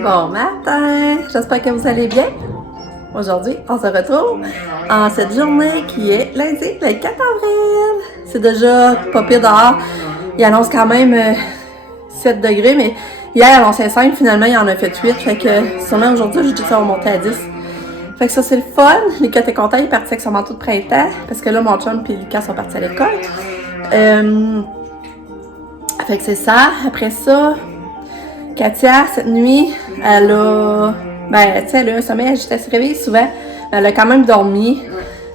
Bon matin! J'espère que vous allez bien. Aujourd'hui, on se retrouve en cette journée qui est lundi, le 4 avril. C'est déjà pas pire dehors. Il annonce quand même 7 degrés, mais hier, il annonçait 5, finalement, il en a fait 8. Fait que sûrement aujourd'hui, j'ai dit que ça va monter à 10. Fait que ça, c'est le fun. Lucas était content, il est parti avec son manteau de printemps, parce que là, mon chum et Lucas sont partis à l'école. Fait que c'est ça. Après ça, Katia, cette nuit, elle a... Ben, tu sais, elle a un sommeil agité, elle se réveille souvent. Elle a quand même dormi,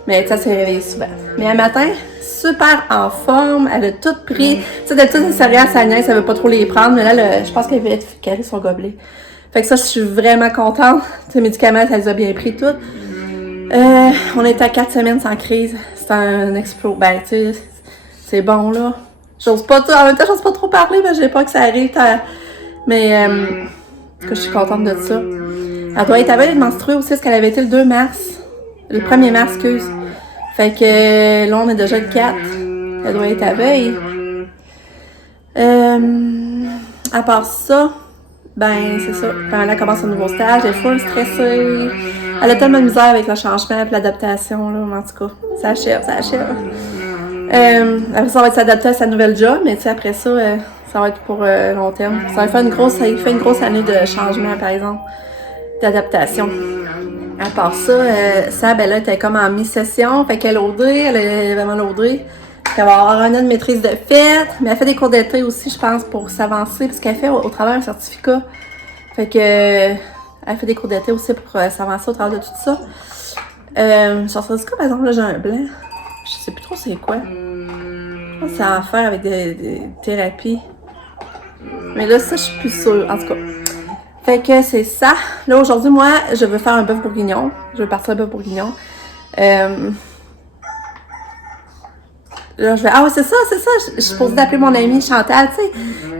mais tu sais, elle s'est réveillée souvent. Mais un matin, super en forme, elle a tout pris. Tu sais, d'habitude, les céréales, sa nièce, elle veut pas trop les prendre, mais là, je pense qu'elle veut caler son gobelet. Fait que ça, je suis vraiment contente. Ces médicaments, elle les a bien pris toutes. On est à 4 semaines sans crise. C'est un explos. Ben, tu sais, c'est bon, là. J'ose pas tout. En même temps, j'ose pas trop parler, mais j'ai peur que ça arrive. Mais, en tout cas, je suis contente de ça. Elle doit être à veille de menstruer aussi, parce qu'elle avait été le 2 mars. Le 1er mars, excuse. Fait que là, on est déjà le 4. Elle doit être à veille. À part ça, ben, c'est ça. Quand elle commence un nouveau stage, elle est full stressée. Elle a tellement de misère avec le changement et l'adaptation, là. En tout cas, ça achève. Après, ça va être s'adapter à sa nouvelle job, mais tu sais, après ça, ça va être pour long terme. Ça va faire une grosse année de changement, par exemple, d'adaptation. À part ça, Sab, elle était comme en mi-session, fait qu'elle est vraiment loadée. Elle va avoir un an de maîtrise de fête, mais elle fait des cours d'été aussi, je pense, pour s'avancer, parce qu'elle fait au travers un certificat. Fait que, elle fait des cours d'été aussi pour s'avancer au travers de tout ça. Sur ce cas, par exemple, là, j'ai un blanc. Je sais plus trop c'est quoi. Je pense que c'est à faire avec des thérapies. Mais là, ça, je suis plus sûre. En tout cas. Fait que c'est ça. Là, aujourd'hui, moi, je veux faire un bœuf bourguignon. Je veux partir un bœuf bourguignon. Là, ah ouais, c'est ça. Je suis supposée d'appeler mon amie Chantal, tu sais,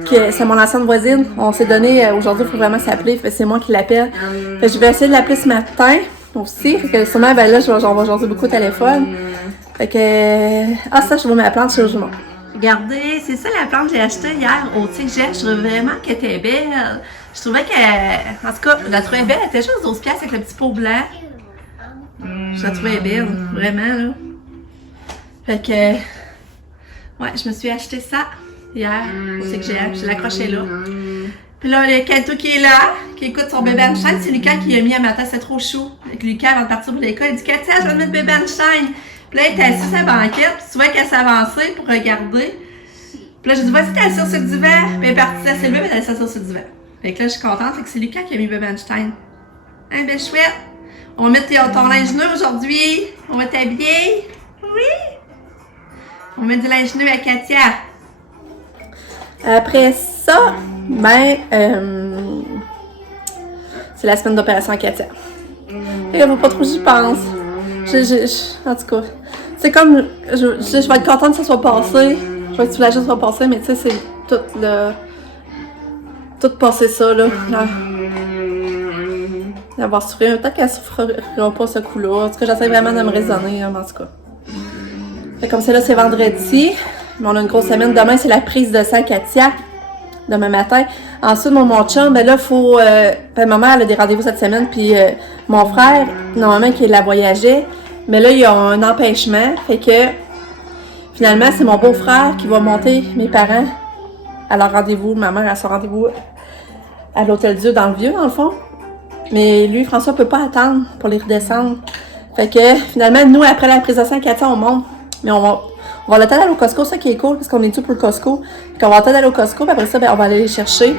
que c'est mon ancienne voisine. On s'est donné, aujourd'hui, il faut vraiment s'appeler. Fait que c'est moi qui l'appelle. Fait que je vais essayer de l'appeler ce matin aussi. Fait que sûrement, ben là, j'en vais aujourd'hui beaucoup au téléphone. Fait que... Ah, ça, je vois ma plante chez Ojumon. Regardez, c'est ça la plante que j'ai achetée hier au TGF. Je trouvais vraiment qu'elle était belle. Je trouvais qu'elle... En tout cas, je la trouvais belle. Elle était juste 12$ avec le petit pot blanc. Je la trouvais belle, vraiment, là. Fait que... Ouais, je me suis acheté ça hier au TGF. Je l'ai accroché là. Puis là, le Kato qui est là, qui écoute son bébé Einstein, c'est Lucas qui l'a mis à matin. C'est trop chaud. Avec Lucas, avant de partir pour l'école, il dit « Katia, je vais mettre bébé Einstein. » Puis là, elle était assise sur sa banquette, puis tu vois qu'elle s'avançait pour regarder. Puis là, j'ai dit, vas-y, t'es assise sur le divan. Puis elle est partie, elle s'est levée, mais elle est assise sur le divan. Fait que là, je suis contente, c'est que c'est Lucas qui a mis bébé Einstein. Hein, belle chouette? On va mettre ton linge neuf aujourd'hui. On va t'habiller. Oui? On va mettre du linge neuf à Katia. Après ça, ben, c'est la semaine d'opération à Katia. Fait que faut pas trop j'y pense. En tout cas, c'est comme, je vais être contente que ça soit passé. Je vais être soulagée que ça soit passé, mais tu sais, c'est tout le... Tout passé ça, là. D'avoir souffert. Peut-être qu'elle souffrira pas ce coup-là. En tout cas, j'essaie vraiment de me raisonner, en tout cas. Fait comme c'est là, c'est vendredi. Mais on a une grosse semaine. Demain, c'est la prise de sang Katia. Demain matin. Ensuite, mon chum, ben là, faut... ma mère, elle a des rendez-vous cette semaine, puis mon frère, normalement, qui la voyageait, mais là, il y a un empêchement, fait que, finalement, c'est mon beau-frère qui va monter mes parents à leur rendez-vous. Ma mère a son rendez-vous à l'Hôtel-Dieu, dans le Vieux, dans le fond. Mais lui, François, peut pas attendre pour les redescendre. Fait que, finalement, nous, après la prise de sang Katia, on monte. Mais on va le temps d'aller au Costco, ça qui est cool, parce qu'on est tout pour le Costco. Puis on va le temps d'aller au Costco, puis après ça, ben, on va aller les chercher.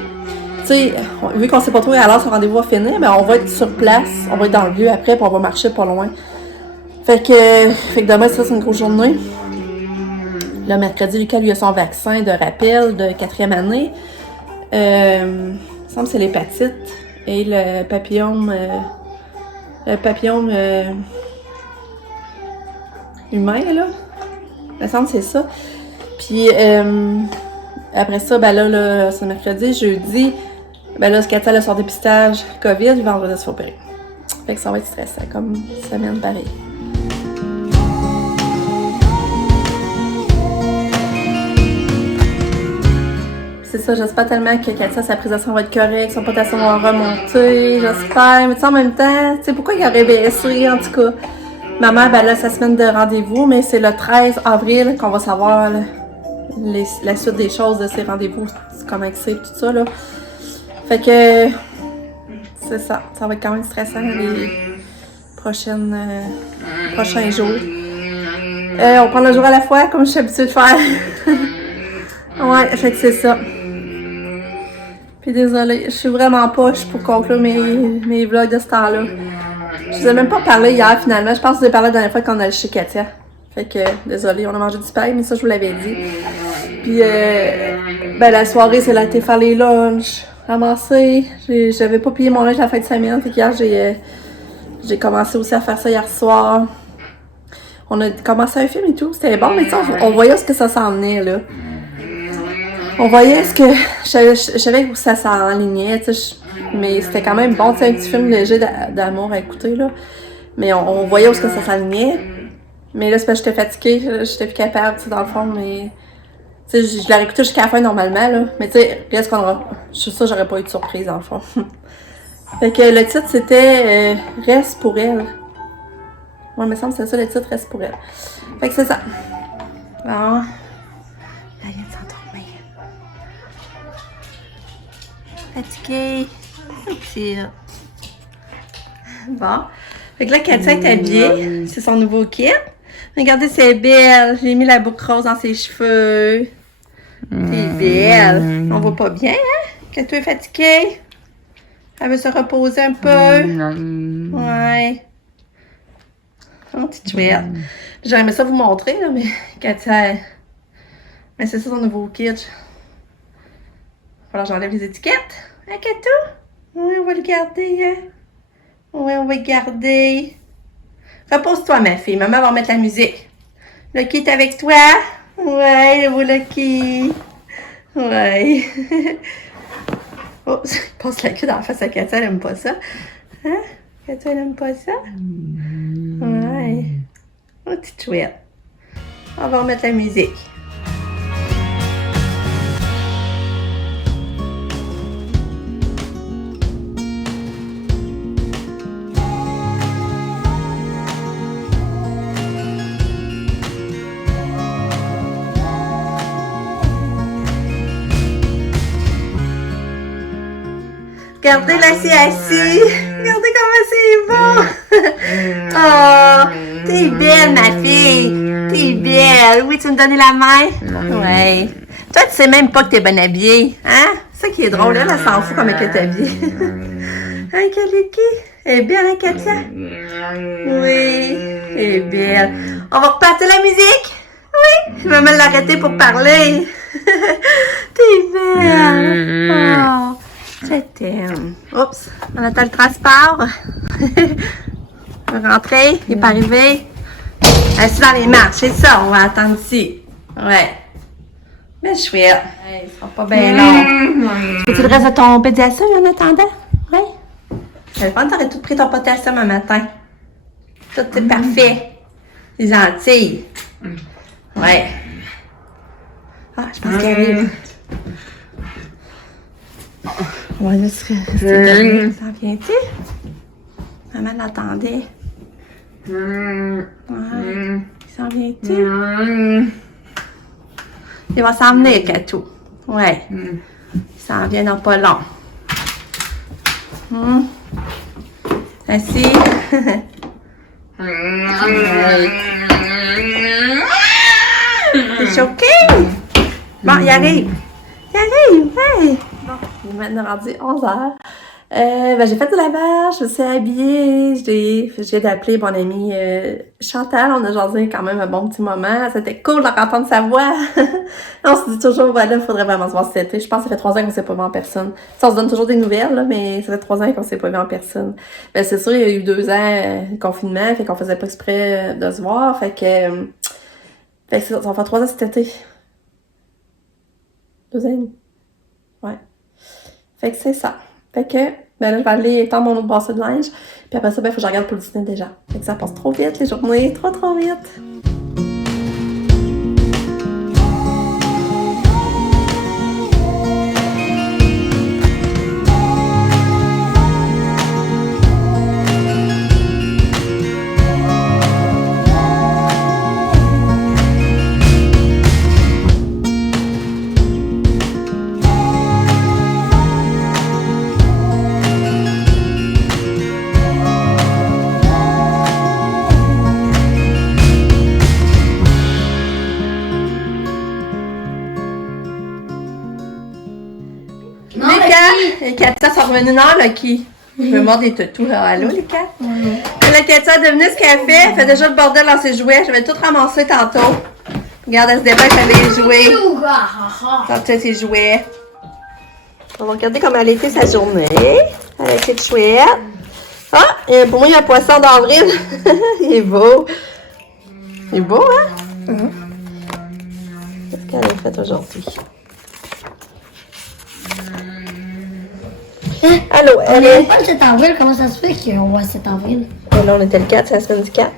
Tu sais, vu qu'on sait pas trop à l'heure son rendez-vous va finir, ben, on va être sur place, on va être dans le Vieux après, puis on va marcher pas loin. Fait que demain, ça, c'est une grosse journée. Le mercredi, Lucas, lui, a son vaccin de rappel de 4e année. Il me semble que c'est l'hépatite et le papillome... humain, là. Il me semble que c'est ça. Puis, après ça, ben là, c'est mercredi, jeudi, ben là, Katia a son dépistage COVID, vendredi, il se fait opérer. Fait que ça va être stressant, comme semaine pareil. c'est ça, j'espère tellement que Katia, sa prise de sang va être correcte, son potassium va remonter, j'espère. Mais tu sais, en même temps, tu sais, pourquoi il aurait baissé, en tout cas. Ma mère, ben là, sa semaine de rendez-vous, mais c'est le 13 avril qu'on va savoir là, la suite des choses de ces rendez-vous, comment c'est, tout ça, là. Fait que, c'est ça, ça va être quand même stressant les prochains jours. On prend le jour à la fois, comme je suis habituée de faire. Ouais, fait que c'est ça. Puis désolée, je suis vraiment poche pour conclure mes vlogs de ce temps-là. Je vous ai même pas parlé hier finalement. Je pense que je vous ai parlé la dernière fois qu'on allait chez Katia. Fait que, désolée, on a mangé du pain, mais ça je vous l'avais dit. Puis, ben la soirée, c'est là été faire les lunchs, ramasser. J'avais pas payé mon lunch la fin de semaine. Fait qu'hier, j'ai commencé aussi à faire ça hier soir. On a commencé un film et tout, c'était bon, mais tu sais, on voyait ce que ça s'en venait, là. On voyait ce que... Je savais où ça s'enlignait, tu sais, mais c'était quand même bon, tu sais, un petit film léger d'amour à écouter, là. Mais on voyait où ce que ça s'enlignait. Mais là, c'est parce que j'étais fatiguée, j'étais plus capable, tu sais, dans le fond, mais... Tu sais, je l'aurais écouté jusqu'à la fin, normalement, là. Mais tu sais, reste qu'on aura... Je suis sûre que j'aurais pas eu de surprise, dans le fond. Fait que le titre, c'était Reste pour elle. Moi, il me semble que c'est ça, le titre, Reste pour elle. Fait que c'est ça. Bon. Là, il vient de s'endormir. Fatiguée. Puis, bon. Fait que là, Katia est habillée. C'est son nouveau kit. Regardez, c'est belle. J'ai mis la boucle rose dans ses cheveux. C'est belle. On voit pas bien, hein? Katia est fatiguée. Elle veut se reposer un peu. Ouais. Oh, petite chouette. J'aurais aimé ça vous montrer, là, mais Katia... Mais c'est ça son nouveau kit. Il va falloir que j'enlève les étiquettes. Hein, Katia? Oui, on va le garder, hein? Oui, on va le garder. Repose-toi, ma fille. Maman va remettre la musique. Lucky est avec toi? Ouais, le beau Lucky. Ouais. Oh, il passe la queue dans la face à Katia, elle aime pas ça. Hein? Katia, elle aime pas ça? Ouais. Oh, petite chouette. On va remettre la musique. Regardez là, c'est assis. Regardez comment c'est beau. Oh, t'es belle, ma fille. T'es belle. Oui, tu me donnes la main? Ouais. Toi, tu sais même pas que t'es bien habillée. Hein? C'est ça qui est drôle, là. Elle s'en fout comment elle est habillée. Hein, Kaliki? Elle est belle, hein, Katia? Oui. Elle est belle. On va repartir la musique? Oui. Je vais même l'arrêter pour parler. T'es belle. Oh. Je t'aime. Oups, on attend le transport. On va rentrer, il est pas arrivé. Assis dans les marches, c'est ça, on va attendre ici. Ouais. Mais chouette. Hey, ça sera pas bien long. Veux-tu le reste de ton pédiasum en attendant? Ouais. Je pense que t'aurais tout pris ton potassium un matin. Tout est parfait. Les Antilles. Ouais. Ah, je pense qu'elle arrive. On va juste rester. Ça vient-tu? Maman l'attendait. Ouais. Il s'en vient-tu? Il va s'en venir, Katou. Ouais. Il s'en vient dans pas long. Assis. T'es choqué? Bon, il arrive. Il arrive, hey! Bon, il est maintenant rendu 11h. Ben, j'ai fait du lavage, je me suis habillée, j'ai d'appeler mon amie Chantal, on a jasé quand même un bon petit moment, c'était cool de entendre sa voix. On se dit toujours, voilà, il faudrait vraiment se voir cet été. Je pense que ça fait 3 ans qu'on s'est pas vu en personne. Ça, on se donne toujours des nouvelles, là, mais ça fait 3 ans qu'on s'est pas vu en personne. Ben, c'est sûr, il y a eu 2 ans de confinement, fait qu'on faisait pas exprès de se voir, fait que ça va faire 3 ans cet été. 2 ans et demi. Ouais. Fait que c'est ça. Fait que, ben là, je vais aller étendre mon autre bracelet de linge. Puis après ça, ben, faut que je regarde pour le dîner déjà. Fait que ça passe trop vite, les journées. Trop vite. Et Katia sont revenues dans Lucky. Je me mordre des toutous. Allô, les quatre? Et la Katia est devenue ce qu'elle fait. Elle fait déjà le bordel dans ses jouets. Je vais tout ramasser tantôt. Regarde, elle se dépêche avec les jouets. Sortir ses jouets. On va regarder comment elle a été sa journée. Elle a été chouette. Ah, et pour moi, il y a un poisson d'avril. Il est beau. Il est beau, hein? Qu'est-ce qu'elle a fait aujourd'hui? Allô, elle est... pas le 7 avril, comment ça se fait qu'on voit 7 avril? Là, on était le 4, c'est la semaine du 4.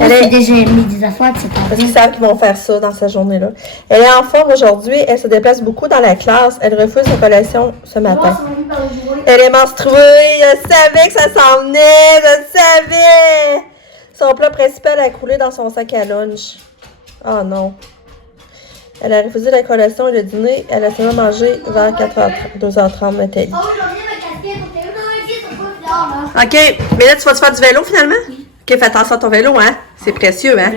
Elle a déjà mis des affaires de 7 Parce avril. qu'ils savent qu'ils vont faire ça dans cette journée-là. Elle est en forme aujourd'hui, elle se déplace beaucoup dans la classe. Elle refuse sa collation ce matin. Elle est menstruée, je savais que ça s'en venait, je savais! Son plat principal a coulé dans son sac à lunch. Oh non. Elle a refusé la collation et le dîner. Elle a seulement mangé vers 2h30, Nathalie. OK, mais là, tu vas te faire du vélo finalement? OK, fais attention à ton vélo, hein? C'est précieux, hein?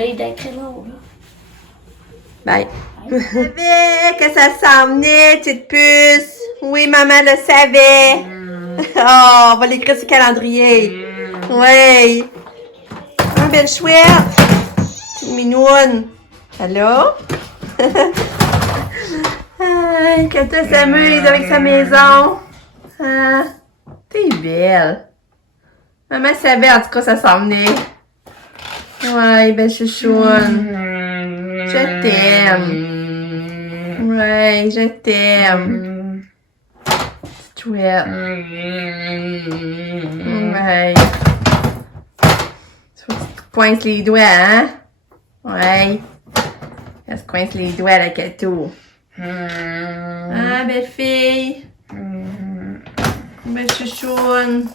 Bye. Je savais que ça s'en venait, petite puce. Oui, maman le savait. Oh, on va l'écrire sur le calendrier. Oui. Ah, belle chouette. Petite minoune. Allô? Ay, Katia s'amuse avec sa maison. Ah, t'es belle. Maman savait, en tout cas, ça s'en venait. Ouais, belle chouchoune. Je t'aime. Ouais, je t'aime. Chouette. Ouais. Faut que tu te coinces les doigts, hein? Ouais. Elle se coince les doigts, la Kato. Ah, belle fille. Belle chouchoune.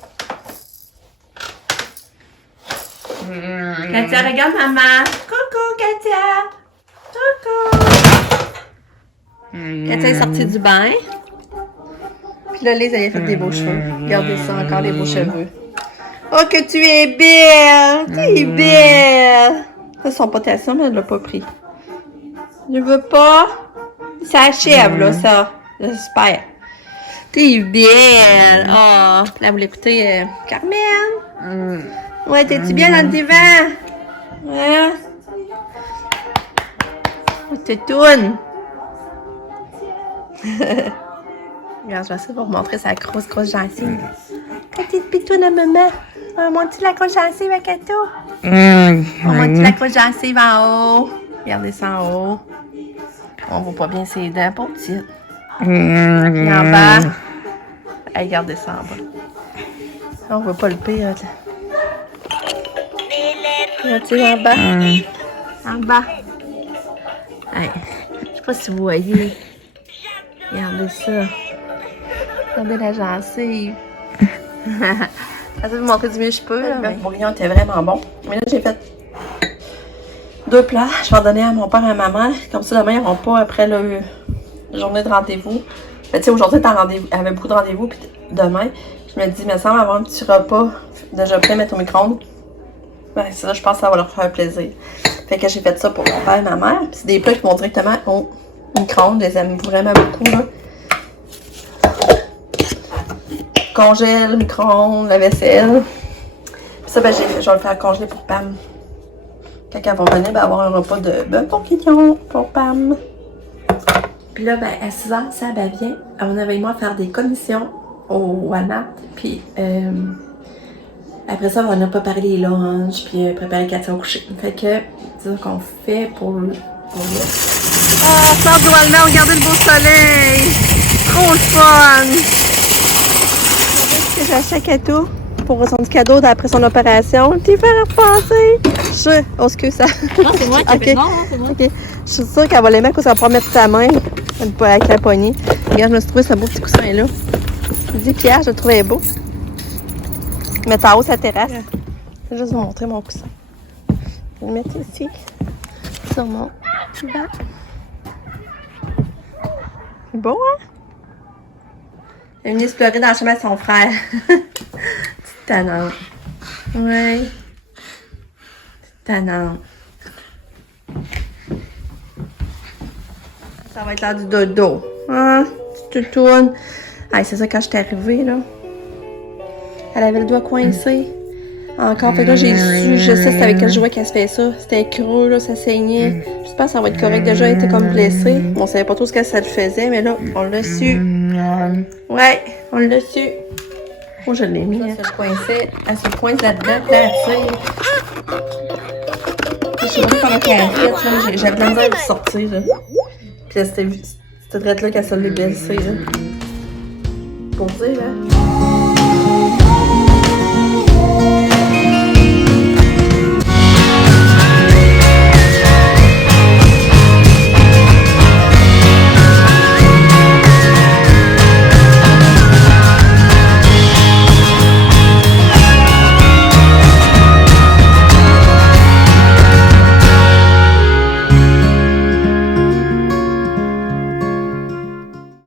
Katia, regarde maman. Coucou, Katia. Coucou. Katia est sortie du bain. Puis là, Lise, elle a fait des beaux cheveux. Regardez ça, encore des beaux cheveux. Oh, que tu es belle. Tu es belle. Ça, son potassium, elle l'a pas pris. Je veux pas. Ça achève, là, ça. J'espère. T'es belle. Oh, là, vous l'écoutez, Carmen. Ouais, t'es-tu bien dans le divan? Ouais. Oh, t'es toune. Regarde, je vais essayer de vous montrer sa grosse gencive. Petite pitoune à maman. On monte-tu la grosse gencive à Kato? On monte-tu la grosse gencive en haut? Regardez ça en haut. On voit pas bien ses dents, pour petite. Et en bas. Hey, regardez ça en bas. On voit pas le pire. Regardez en bas. En bas. Hey, je sais pas si vous voyez. Regardez ça. Regardez la gencive. J'essaie de vous montrer du mieux que je peux. Le bourguignon était vraiment bon. Mais là, j'ai fait 2 plats. Je vais en donner à mon père et à maman. Comme ça, demain, ils n'auront pas après la journée de rendez-vous. Tu sais, aujourd'hui, elle avait beaucoup de rendez-vous. Puis demain, je me dis, il me semble avoir un petit repas déjà prêt à mettre au micro-ondes. Ben, c'est ça, je pense que ça va leur faire plaisir. Fait que j'ai fait ça pour mon père et ma mère. Puis c'est des plats qui vont directement au micro-ondes. Je les aime vraiment beaucoup, là. Congèle, micro-ondes, la vaisselle. Puis ça, ben, je vais le faire congeler pour Pam. Quand elle va venir, ben, avoir un repas de bœuf bourguignon pour Pam. Puis là, ben, à 6h, ça, ben, vient à mon éveillement faire des commissions au Walmart. Puis après ça, on a préparé les lunchs, puis préparé Katia au coucher. Fait que, c'est ça qu'on fait pour le... Oh, on sort du Walmart, regardez le beau soleil! Trop le fun! Qu'est-ce que j'ai acheté à Kato pour son petit cadeau après son opération? Un petit fer à repasser! Oh, excuse ça. Non, c'est moi qui ai fait non, c'est moi. Ok. Je suis sûre qu'elle va l'aimer parce qu'elle va pouvoir mettre sa main avec la poignée. Regarde, je me suis trouvé ce beau petit coussin-là. Je dis Pierre, je le trouvais beau. Mettre en haut sa terrasse. Je vais juste vous montrer mon coussin. Je vais le mettre ici. Sur mon banc. C'est beau, hein? Elle est venue explorer dans le chemin de son frère. Petite tannante. Ouais. Petite tannante. Ça va être l'heure du dodo. Hein? Tu te tournes. Ah, c'est ça, quand j'étais arrivée, là. Elle avait le doigt coincé. Encore, fait que là, j'ai su, je sais c'était avec quel jouet qu'elle se fait ça. C'était creux, là, ça saignait. J'espère que ça va être correct. Déjà, elle était comme blessée. Bon, on savait pas trop ce que ça le faisait, mais là, on l'a su. Ouais, on l'a su. Oh, je l'ai mis. Elle se coinçait. Elle se coince là-dedans, puis là, elle tire. Je sais pas comment elle a fait, là. J'avais de la misère de sortir, là. Puis là, c'était là qu'elle se l'est blessée, là. Pour dire, là.